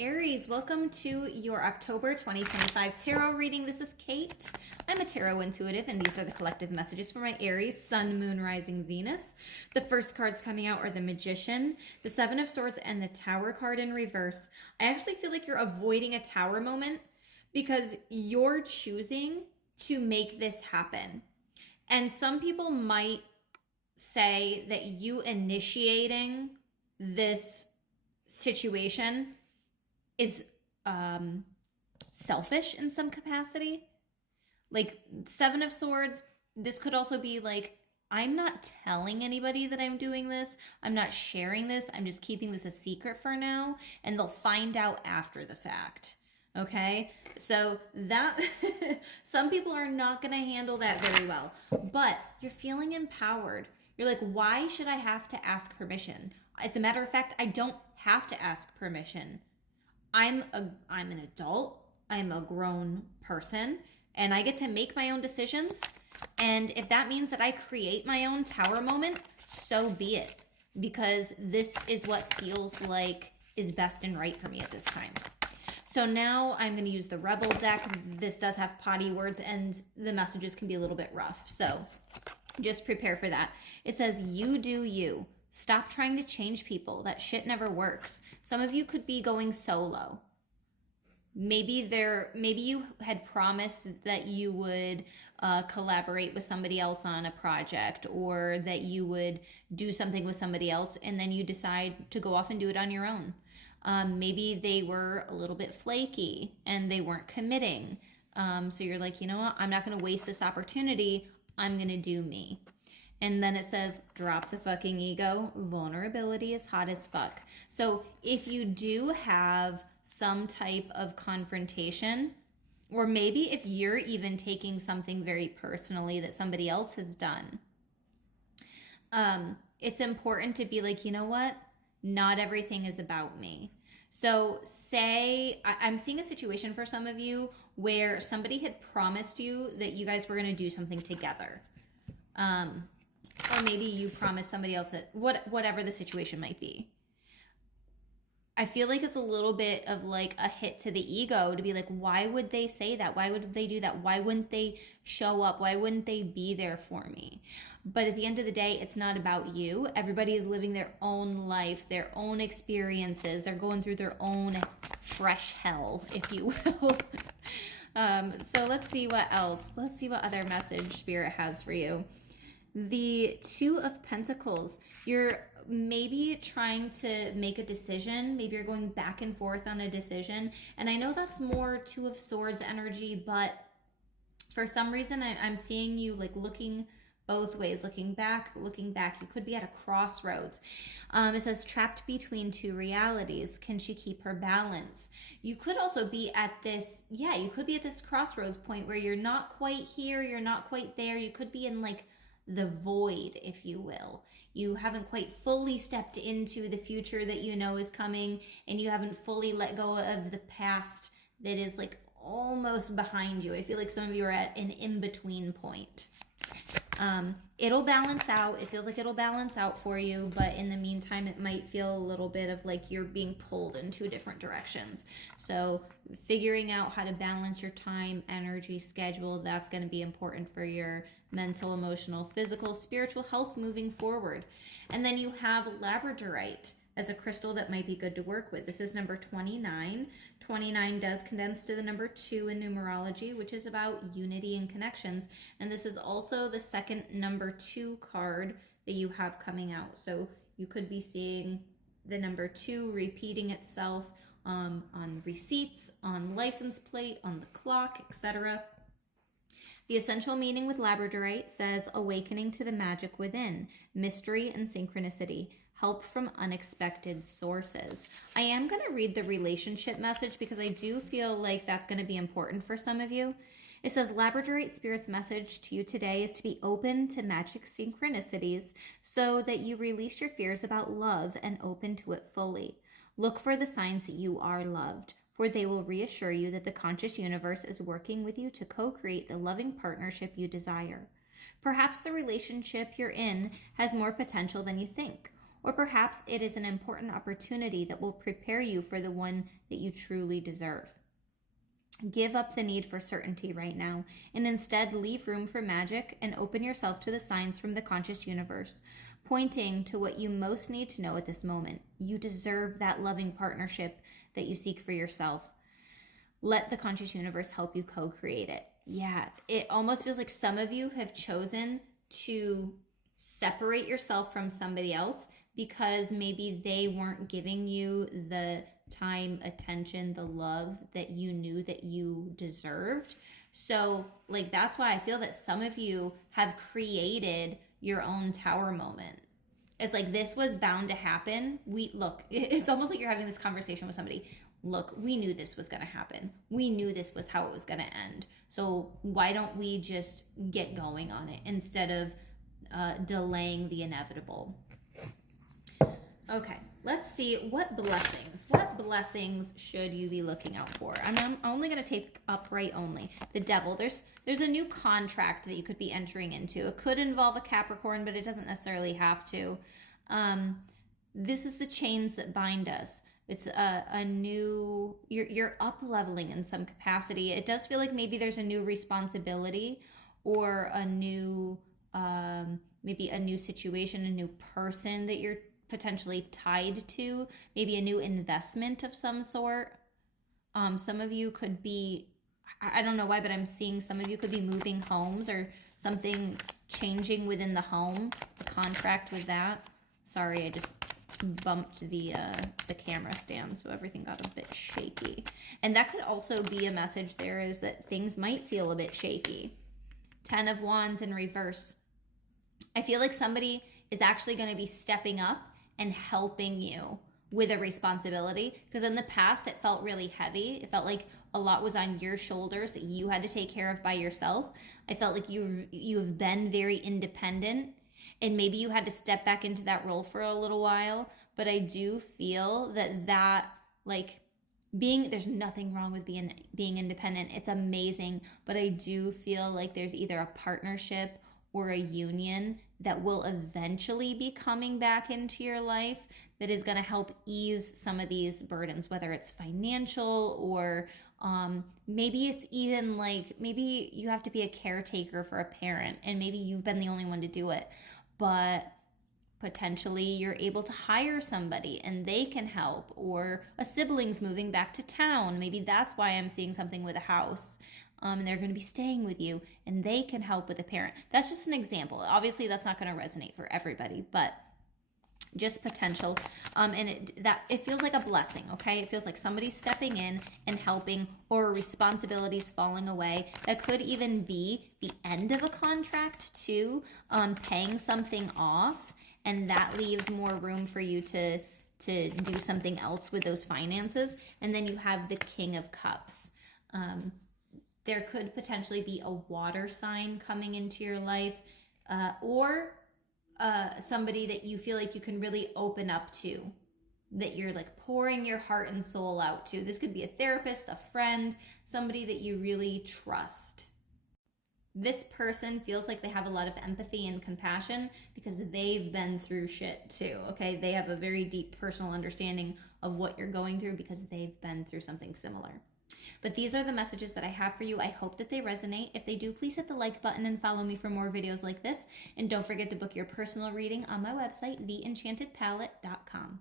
Aries, welcome to your October 2025 tarot reading. This is Kate. I'm a tarot intuitive, and these are the collective messages for my Aries, Sun, Moon, Rising, Venus. The first cards coming out are the Magician, the Seven of Swords, and the Tower card in reverse. I actually feel like you're avoiding a Tower moment because you're choosing to make this happen. And some people might say that you initiating this situation is selfish in some capacity. Like Seven of Swords, this could also be like, I'm not telling anybody that I'm doing this. I'm not sharing this. I'm just keeping this a secret for now, and they'll find out after the fact. Okay? So that some people are not going to handle that very well. But you're feeling empowered. You're like, why should I have to ask permission? As a matter of fact, I don't have to ask permission. I'm an adult. I'm a grown person, and I get to make my own decisions. And if that means that I create my own Tower moment, so be it. Because this is what feels like is best and right for me at this time. So now I'm going to use the Rebel deck. This does have potty words, and the messages can be a little bit rough. So just prepare for that. It says, you do you. Stop trying to change people. That shit never works. Some of you could be going solo. Maybe you had promised that you would collaborate with somebody else on a project, or that you would do something with somebody else, and then you decide to go off and do it on your own. Maybe they were a little bit flaky and they weren't committing. So you're like, you know what? I'm not going to waste this opportunity. I'm going to do me. And then it says, drop the fucking ego. Vulnerability is hot as fuck. So if you do have some type of confrontation, or maybe if you're even taking something very personally that somebody else has done, it's important to be like, you know what? Not everything is about me. So say, I'm seeing a situation for some of you where somebody had promised you that you guys were going to do something together. Or maybe you promised somebody else that whatever the situation might be. I feel like it's a little bit of like a hit to the ego to be like, why would they say that? Why would they do that? Why wouldn't they show up? Why wouldn't they be there for me? But at the end of the day, it's not about you. Everybody is living their own life, their own experiences. They're going through their own fresh hell, if you will. So let's see what else. Let's see what other message Spirit has for you. The Two of Pentacles. You're maybe trying to make a decision. Maybe you're going back and forth on a decision. And I know that's more Two of Swords energy, but for some reason I'm seeing you like looking both ways, looking back. You could be at a crossroads. It says, trapped between two realities. Can she keep her balance? You could also be at this, you could be at this crossroads point where you're not quite here, you're not quite there. You could be in like the void, if you will. You haven't quite fully stepped into the future that you know is coming, and you haven't fully let go of the past that is like almost behind you. I feel like some of you are at an in-between point. It'll balance out. It feels like it'll balance out for you, but in the meantime, it might feel a little bit of like you're being pulled in two different directions. So figuring out how to balance your time, energy, schedule, that's going to be important for your mental, emotional, physical, spiritual health moving forward. And then you have labradorite as a crystal that might be good to work with. This is number 29. 29 does condense to the number 2 in numerology, which is about unity and connections. And this is also the second number 2 card that you have coming out. So you could be seeing the number 2 repeating itself on receipts, on license plate, on the clock, etc. The essential meaning with labradorite says awakening to the magic within, mystery and synchronicity, help from unexpected sources. I am going to read the relationship message because I do feel like that's going to be important for some of you. It says, Labradorite Spirit's message to you today is to be open to magic synchronicities so that you release your fears about love and open to it fully. Look for the signs that you are loved, for they will reassure you that the conscious universe is working with you to co-create the loving partnership you desire. Perhaps the relationship you're in has more potential than you think, or perhaps it is an important opportunity that will prepare you for the one that you truly deserve. Give up the need for certainty right now and instead leave room for magic and open yourself to the signs from the conscious universe, pointing to what you most need to know at this moment. You deserve that loving partnership that you seek for yourself. Let the conscious universe help you co-create it. Yeah, it almost feels like some of you have chosen to separate yourself from somebody else because maybe they weren't giving you the time, attention, the love that you knew that you deserved. So like that's why I feel that some of you have created your own tower moment. It's like this was bound to happen. It's almost like you're having this conversation with somebody. Look, we knew this was going to happen. We knew this was how it was going to end. So why don't we just get going on it instead of delaying the inevitable? Okay, let's see what blessings should you be looking out for? I'm only going to take upright only. The Devil. There's a new contract that you could be entering into. It could involve a Capricorn, but it doesn't necessarily have to. This is the chains that bind us. It's a new, you're up leveling in some capacity. It does feel like maybe there's a new responsibility or a new, maybe a new situation, a new person that you're potentially tied to, maybe a new investment of some sort. Some of you could be, I don't know why, but I'm seeing some of you could be moving homes or something changing within the home, the contract with that. Sorry, I just bumped the camera stand, so everything got a bit shaky. And that could also be a message there, is that things might feel a bit shaky. 10 of Wands in reverse. I feel like somebody is actually going to be stepping up and helping you with a responsibility, because in the past it felt really heavy. It felt like a lot was on your shoulders that you had to take care of by yourself. I felt like you've been very independent, and maybe you had to step back into that role for a little while. But I do feel that like there's nothing wrong with being independent. It's amazing. But I do feel like there's either a partnership or a union that will eventually be coming back into your life that is going to help ease some of these burdens, whether it's financial or maybe it's even like, maybe you have to be a caretaker for a parent and maybe you've been the only one to do it. But potentially you're able to hire somebody and they can help, or a sibling's moving back to town. Maybe that's why I'm seeing something with a house. And they're going to be staying with you and they can help with a parent. That's just an example. Obviously that's not going to resonate for everybody, but just potential. And it feels like a blessing. Okay. It feels like somebody stepping in and helping, or responsibilities falling away. That could even be the end of a contract too, paying something off. And that leaves more room for you to do something else with those finances. And then you have the King of Cups. There could potentially be a water sign coming into your life, or somebody that you feel like you can really open up to, that you're like pouring your heart and soul out to. This could be a therapist, a friend, somebody that you really trust. This person feels like they have a lot of empathy and compassion because they've been through shit too, okay? They have a very deep personal understanding of what you're going through because they've been through something similar. But these are the messages that I have for you. I hope that they resonate. If they do, please hit the like button and follow me for more videos like this. And don't forget to book your personal reading on my website, theenchantedpalette.com.